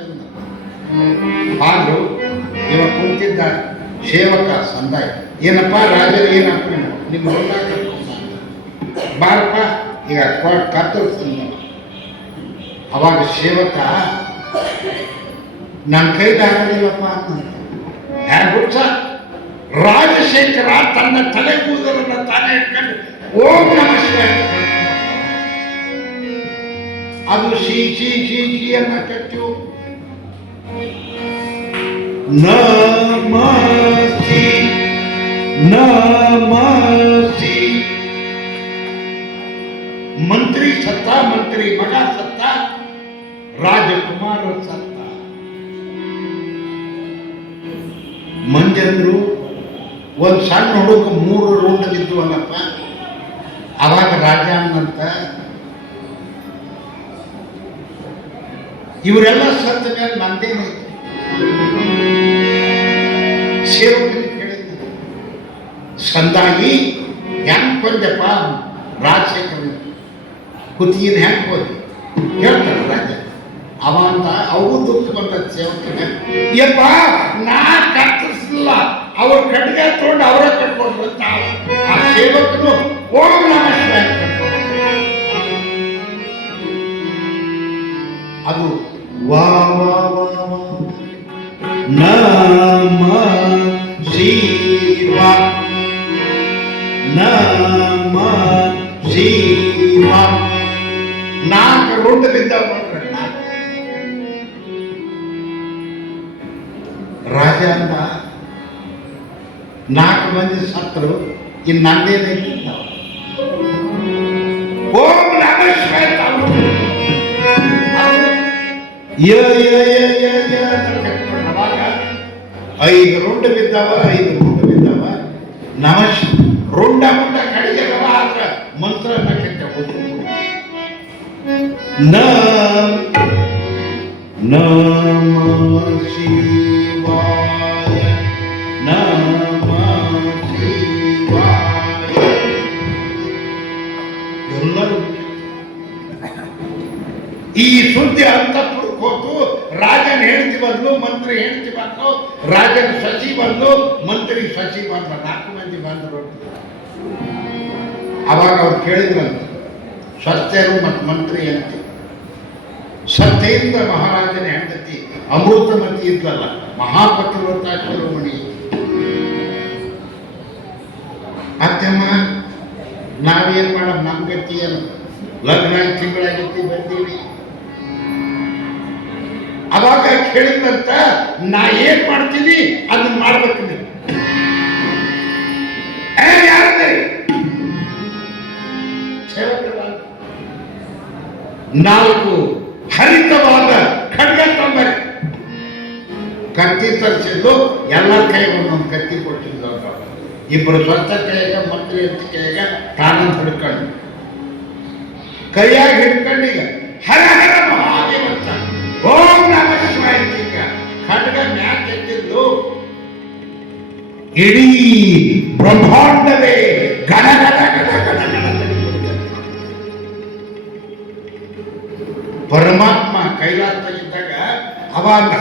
ಆದ್ರೂ ಇವ ಕುಂತಿದ್ದ ಸೇವಕ ಸಂದಾಯ, ಏನಪ್ಪ ರಾಜರು ಏನಪ್ಪ ನಿಮ್ಮ ರೋಡ ಕಡ್ಕೊಂಡ್ ಬಾರಪ್ಪ ಈಗ ಕತ್ತರಿಸಿದ. ಅವಾಗ ಸೇವಕ ನನ್ನ ಕೈಲಾಗಲಿಲ್ಲಪ್ಪ ಅಂತ. ಹುಚ್ಚ ರಾಜಶೇಖರ ತನ್ನ ತಲೆ ಕೂದಲನ್ನ ತಾನೇ ಇಟ್ಕೊಂಡು ಓಂ ನಮಃ ಶಿವಾಯ ಅದು ಶೀ ಶೀ ಶೀ ಶೀ ಅನ್ನ ಕಟ್ಟು ನಮಸ್ತಿ ನಮಸ್ತಿ. ಮಂತ್ರಿ ಸತ್ತ, ಮಂತ್ರಿ ಮಗ ಸತ್ತ, ರಾಜಕುಮಾರ ಸತ್ತ. ಮಂಜಂದ್ರು ಒಂದು ಸಣ್ಣ ಹುಡುಗ 3 ರೂಟಲ್ಲಿದ್ದು ಅಲ್ಲಪ್ಪ. ಅವಾಗ ರಾಜ ಅನ್ನಂತ, ಇವರೆಲ್ಲ ಸತ್ತ ಮೇಲೆ ನಂದೇನೈತೆ? ಸೇವಕರಿಗೆ ಕೇಳಿದ್ದ, ಸಂದಾಗಿ ಹೆಂಗ್ ಕೊಂದೆಪ್ಪ ರಾಜಶೇಖರ ಕುತ್ತಿಗೆನ ಹೆಂಗ್ ಹೋದಿ ಹೇಳ್ತಾರೆ ರಾಜ. ಅವ ಅಂತ ಅವು ದುಃಖ ಬಂದ ಸೇವಕನ, ಯಪ್ಪ ನಾ ಕಟ್ಟಿಸ್ಲಿಲ್ಲ, ಅವ್ರ ಕಟ್ಗ ತಗೊಂಡು ಅವರ ಕಟ್ಕೊಂಡ್ರು ಅಂತ ಆ ಸೇವಕನು ಓಂ ನಮಃ ಶಿವಾಯ ಅದು ವಾ ವಾ ವಾ ನಮಃ ಶಿವಾಯ ನಮಃ ಶಿವಾಯ. 4 ರುಂಡ ಬಿದ್ದಾವ ಮಾಡ್ರೆ. ರಾಜ ಅಂದ, 4 ಮಂದಿ ಸತ್ರು, ಇನ್ನು ನಂದೇನೈತಿ ಓಂ ನಮ ಶಿವಾಯ ಅವಾಗ 5 ರುಂಡ ಬಿದ್ದಾವ, 5 ರುಂಡ ಬಿದ್ದಾವ. ನಮಶ್ ರುಂಡ ಮುಂಡ ಕಡಿಗೆದವ ಆದ್ರ ಮಂತ್ರ ನಮಃ ಶಿವಾಯ ನಮಃ ಶಿವಾಯ. ಎಲ್ಲರೂ ಈ ಸುದ್ದಿ ಅಂತಪುರಕ್ಕೆ ಹೋತು. ರಾಜನ ಹೆಂಡತಿ ಬಂದ್ಲು, ಮಂತ್ರಿ ಹೆಂಡತಿ ಬಂದ್ಲು, ರಾಜನ ಸಚಿ ಬಂದ್ಲು, ಮಂತ್ರಿ ಸಚಿ ಬಂದ್ಲು, 4 ಮಂದಿ ಬಂದರು. ಅವಾಗ ಅವ್ರು ಕೇಳಿದ್ರಂತ, ಸತ್ಯರು ಮತ್ತು ಮಂತ್ರಿ ಹೆಂಡತಿ. ಸತ್ಯೇಂದ್ರ ಮಹಾರಾಜನ ಹೆಂಡತಿ ಅಮೃತಮತಿ ಇದ್ಲಲ್ಲ, ಮಹಾಪತಿವ್ರತ ಶಿರೋಮಣಿ. ಅತ್ತಮ್ಮ ನಾವೇನ್ ಮಾಡ, ನಮ್ಮ ಗತಿ ಏನು, ಲಗ್ನ ತಿಂಗಳಾಗಿತ್ತಿ ಬಂದೀವಿ. ಅವಾಗ ಕೇಳಿದಂತ, ನಾ ಏನ್ ಮಾಡ್ತೀನಿ ಅದನ್ನ ಮಾಡ್ಬೇಕು ನೀವು. ಯಾರೇ 4 ಹರಿತವಾದ ಖಡ್ಗ ತಂಬರಿ. ಕತ್ತಿ ತರಿಸಿದ್ದು, ಎಲ್ಲರ ಕೈ ಒಂದೊಂದು ಕತ್ತಿ ಕೊಟ್ಟಿದ್ದು. ಇಬ್ಬರು ಸ್ವಂತ ಕೈಯಾಗ, ಮಂತ್ರಿ ಅಂತ ಕೈಯಾಗ ತಾನಂತ ಹಿಡ್ಕೊಂಡು, ಕೈಯಾಗ ಹಿಡ್ಕೊಂಡು ಈಗ ಹರ ಹರ ಮಹಾದೇವಂತ ಓಂ ನಮ ಶಿವಾಯ ಖಡ್ಗ ಮ್ಯಾಕ್ ಎತ್ತಿದ್ದು. ಇಡೀ ಬ್ರಹ್ಮಾಂಡವೇ ಗಣ ಗಣ ಗಣ ಗಣ ಗಣ. ಪರಮಾತ್ಮ ಕೈಲಾಸದಾಗಿದ್ದಾಗ ಅವಾಗ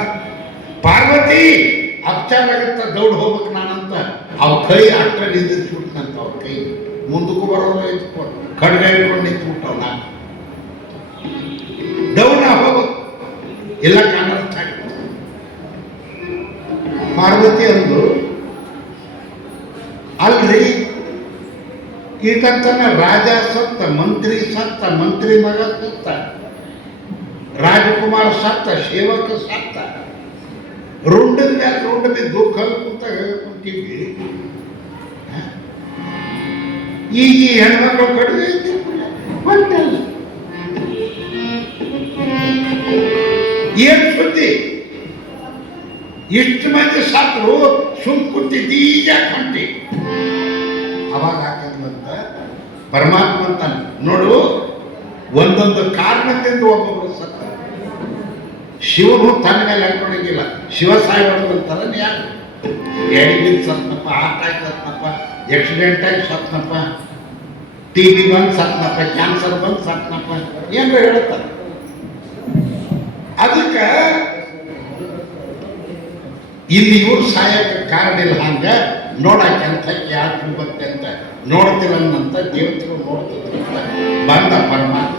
ಪಾರ್ವತಿ ಅಪ್ಚಾರಾಗತ್ತ ದೌಡ್ ಹೋಗ್ಬೇಕು ನಾನಂತ ಅವ್ ಕೈ ಅಟ್ಟ ನಿಂದಿಸ್ಬಿಟ್ನಂತ. ಅವ್ರ ಕೈ ಮುಂದಕ್ಕೂ ಬರೋಲ್ಲ, ಇದ್ಕೊಂಡು ಖಡ್ಗ ಇಟ್ಕೊಂಡು ನಿಂತ್ಬಿಟ್ಟವ್. ನಾನು ದೌಡ ಹೋಗ್ಬೇಕು ಎಲ್ಲ ಕಾಣರ್ಥ ಆಗ್ತದೆ. ಪಾರ್ವತಿ ಅಂದು ಅಲ್ರಿ ಈಟಂತನ ರಾಜ ಸತ್ತ, ಮಂತ್ರಿ ಸತ್ತ, ಮಂತ್ರಿ ಮಗ ಸತ್ತ, ರಾಜಕುಮಾರ ಸತ್ತ, ಸೇವಕ ಸತ್ತ, ರುಂಡದ ಮೇಲೆ ರುಂಡ ಬಿದ್ದು ಕಲ್ಕುಂತ ಹೇಳ್ಕೊಂತೀವಿ. ಈಗ ಈ ಹೆಣ್ಮಕ್ಳು ಕಡಿಮೆ ಬಂತಲ್ಲ, ಏನ್ ಸುದ್ದಿ? ಇಷ್ಟು ಮಂದಿ ಸತ್ರು ಸುಮ್ ಕುಂತಿದ್ದೀಗ ಕಂಟಿ. ಅವಾಗ ಹಾಕಂತ ಪರಮಾತ್ಮ ಅಂತ ನೋಡು, ಒಂದೊಂದು ಕಾರಣದಿಂದ ಒಬ್ಬೊಬ್ರು ಸತ್ತ. ಶಿವನು ತನ್ನ ಮೇಲೆ ಹಾಕೊಂಡಿಲ್ಲ, ಶಿವ ಸಾಯಿಬಾರ್ದು ಅಂತಾರ. ಯಾರು ಎಡಿಬಿದ್ದು ಸತ್ನಪ್ಪ, ಹಾರ್ಟ್ ಆಗಿ ಸತ್ನಪ್ಪ, ಆಕ್ಸಿಡೆಂಟ್ ಆಗಿ ಸತ್ನಪ್ಪ, TB ಬಂದು ಸತ್ನಪ್ಪ, ಕ್ಯಾನ್ಸರ್ ಬಂದು ಸತ್ನಪ್ಪ, ಏನ್ರ ಹೇಳ್ತಾರೆ. ಅದಕ್ಕೆ ಇಲ್ಲಿ ಇವ್ರು ಸಾಯಕ್ಕೆ ಕಾರಣ ಇಲ್ಲ. ಹಂಗ ನೋಡಕ್ಕೆ ಅಂತ ಯಾರು ಬರುತ್ತೆ ಅಂತ ನೋಡ್ತಿರಂತ ದೇವತೆಗಳು ನೋಡ್ತಿದ್ರಂತ. ಬಂದ ಪರಮಾತ್ಮ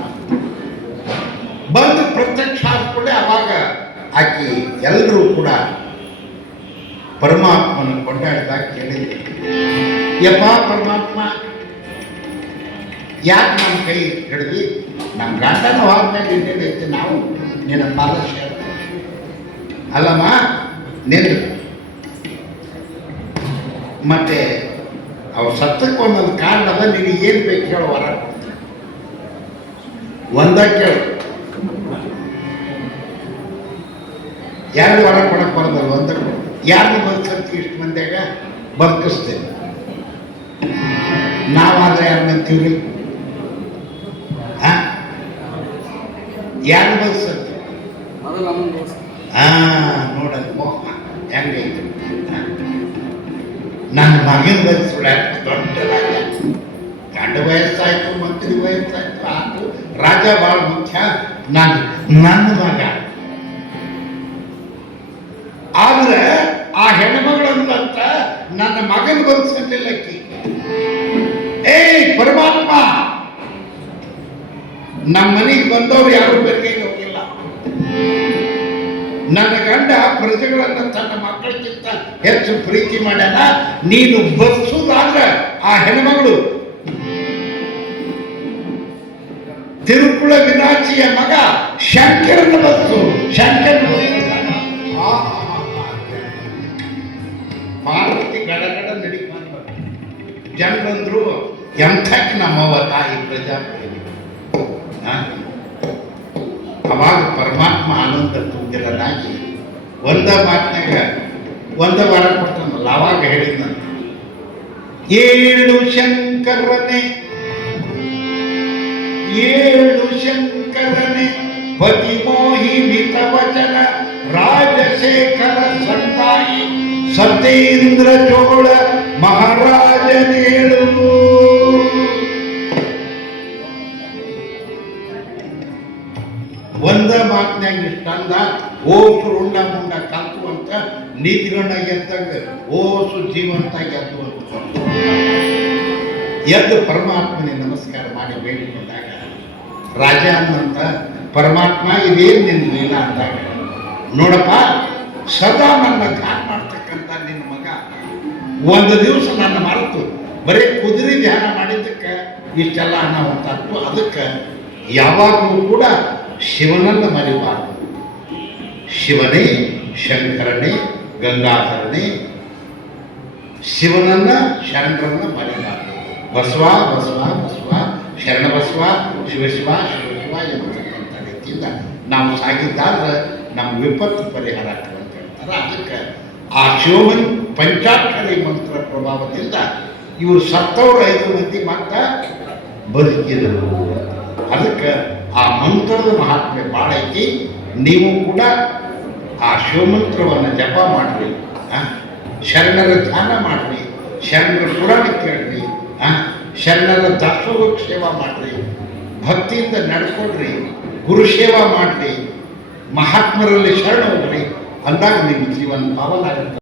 ಬಂದು ಪ್ರತ್ಯಕ್ಷ ಆದ್ಕೊಳ್ಳೆ. ಅವಾಗ ಆಕಿ ಎಲ್ಲರೂ ಕೂಡ ಪರಮಾತ್ಮನ ಕೊಂಡಾಡಿದಾಗ ಕೇಳಿದ್ರು, ಯಪ್ಪ ಪರಮಾತ್ಮ, ಯಾಕೆ ನಮ್ಮ ಕೈ ಹಿಡಿದ್ವಿ? ನಮ್ಮ ಗಂಡನ ಹೋದ್ಮೇಲೆ ಇನ್ನೇನೈತಿ, ನಾವು ನಿನ್ನ ಪಾದ ಸೇರ ಅಲ್ಲಮ್ಮ ನಿನ್ನ. ಮತ್ತೆ ಅವ್ರು ಸತ್ತಕ್ಕೆ ಒಂದೊಂದು ಕಾರಣ ಅದ. ನಿನಗೆ ಏನು ಬೇಕು ಹೇಳು, ವರ ಒಂದ ಕೇಳು. ಯಾರು ವರ ಕೊಡಕ್ಕೆ ಬರೋದಲ್ಲ, ಒಂದ ಕೊಡು. ಯಾರನ್ನ ಬದುಕಂತ ಇಷ್ಟು ಮಂದಿಯಾಗ ಬದುಕಿಸ್ತೇನೆ. ನಾವಾದ್ರೆ ಯಾರನ್ನಂತೀವ್ರಿ? ಯಾರು ಬದುಕಂತ? ನೋಡಲ್ ಮೋಹ ಹೆಂಗೈತೆ. ನನ್ನ ಮಗನ ಬದುಕಿಸ್ಬಿಡ, ದೊಡ್ಡದಾಗ ಗಂಡ ವಯಸ್ಸಾಯ್ತು, ಮಂತ್ರಿ ವಯಸ್ಸಾಯ್ತು, ಆತು. ರಾಜ ಭಾಳ ಮುಖ್ಯ. ನನ್ನ ಮಗ ಆದ್ರೆ ಆ ಹೆಣ್ಮಗಳಂತ ನನ್ನ ಮಗನ ಬದುಕಿಸಲಿಲ್ಲಕ್ಕಿ. ಪರಮಾತ್ಮ, ನಮ್ಮ ಮನೆಗೆ ಬಂದವರು ಯಾರು ಬೆರಗೆ ಹೋಗಿಲ್ಲ. ನನ್ನ ಗಂಡ ಪ್ರಜೆಗಳನ್ನ ತನ್ನ ಮಕ್ಕಳಿಗಿಂತ ಹೆಚ್ಚು ಪ್ರೀತಿ ಮಾಡ್ಯಾನ. ನೀನು ಬದುಸುದಾದ್ರೆ ಆ ಹೆಣ್ಮಗಳು ತಿರುಕುಳ ವಿನಾಚಿಯ ಮಗ ಶಂಕರನ ಬದುಕು. ಶಂಕರನ ಪಾರ್ವತಿ ಗಡಗಡ ನಡಿ ಜನರಂದ್ರು ಎಂಥಕ್ಕೆ ನಮ್ಮವ್ವ ತಾಯಿ ಪ್ರಜಾಪ್ರೇಮಿ. ಅವಾಗ ಪರಮಾತ್ಮ ಆನಂದ ತುಂಬಿರನಾಗಿ ಒಂದ ಮಾತಿನಾಗ ಒಂದ ವಾರ ಕೊಡ್ತಾನಲ್ಲ, ಅವಾಗ ಹೇಳಿದ್ನಂತ, ಏಳು ಶಂಕರನೆ ಪತಿಮೋಹಿ ಮಿತ ವಚನ ರಾಜಶೇಖರ ಸಂತಾಯಿ ಸತ್ಯೇಂದ್ರ ಚೋಳ ಮಹಾರಾಜನೇಳು. ಒಂದ ಮಾತಿನಾಗ ಇಷ್ಟಂದ ಓಸು ರುಂಡ ಮುಂಡ ಕಲ್ತು ಅಂತ ನೀತಿಗಣ್ಣ ಗೆದ್ದಂಗ ಓಸು ಜೀವಂತ ಗೆದ್ದು ಅಂತ ಎದ್ದು ಪರಮಾತ್ಮನಿಗೆ ನಮಸ್ಕಾರ ಮಾಡಿ ಬೇಡಿಕೊಂಡಾಗ ರಾಜ ಅನ್ನಂತ ಪರಮಾತ್ಮ ಇದೇನು ನಿನ್ನ ಲೀಲ ಅಂದಾಗ, ನೋಡಪ್ಪ ಸದಾ ನನ್ನ ಧ್ಯಾನ ಮಾಡ್ತಕ್ಕಂಥ ನಿನ್ನ ಮಗ ಒಂದು ದಿವಸ ನನ್ನ ಮರೆತು ಬರೀ ಕುದುರೆ ಧ್ಯಾನ ಮಾಡಿದ್ದಕ್ಕೆ ಇಷ್ಟೆಲ್ಲ ಅನಾಹುತಾಯ್ತು. ಅದಕ್ಕೆ ಯಾವಾಗಲೂ ಕೂಡ ಶಿವನನ್ನು ಮರಿಬಾರದು. ಶಿವನೇ ಶಂಕರನೇ ಗಂಗಾಧರನೇ, ಶಿವನನ್ನ ಶರಣರನ್ನ ಮರಿಬಾರದು. ಬಸವ ಬಸವ ಬಸವ ಶರಣ ಬಸವ ಶಿವಶಿವ ಶಿವಶಿವ ಎಂಬತಕ್ಕಂಥ ರೀತಿಯಿಂದ ನಾವು ಸಾಗಿದ್ದಾದ್ರೆ ನಮ್ಮ ವಿಪತ್ತು ಪರಿಹಾರ ಆಗ್ತದೆ ಅಂತ ಹೇಳ್ತಾರೆ. ಅದಕ್ಕೆ ಆ ಶಿವಮನ್ ಪಂಚಾಕ್ಷರಿ ಮಂತ್ರ ಪ್ರಭಾವದಿಂದ ಇವರು ಸತ್ತವರು 5 ಮಂದಿ ಮಾತ್ರ ಬದುಕಿದರು. ಅದಕ್ಕೆ ಆ ಮಂತ್ರದ ಮಹಾತ್ಮೆ ಭಾಳ ಐತಿ. ನೀವು ಕೂಡ ಆ ಶಿವಮಂತ್ರವನ್ನು ಜಪ ಮಾಡ್ರಿ, ಶರಣರ ಧ್ಯಾನ ಮಾಡ್ರಿ, ಶರಣರ ಪುರಾಣ ಕೇಳ್ರಿ, ಶರಣರ ದಾಸೋಹಕ್ಕೆ ಸೇವಾ ಮಾಡ್ರಿ, ಭಕ್ತಿಯಿಂದ ನಡ್ಕೊಡ್ರಿ, ಗುರು ಸೇವಾ ಮಾಡ್ರಿ, ಮಹಾತ್ಮರಲ್ಲಿ ಶರಣ ಹೋಗ್ರಿ. ಅಂದಾಗ ನಿಮ್ಮ ಜೀವನ ಪಾವನ ಆಗುತ್ತೆ.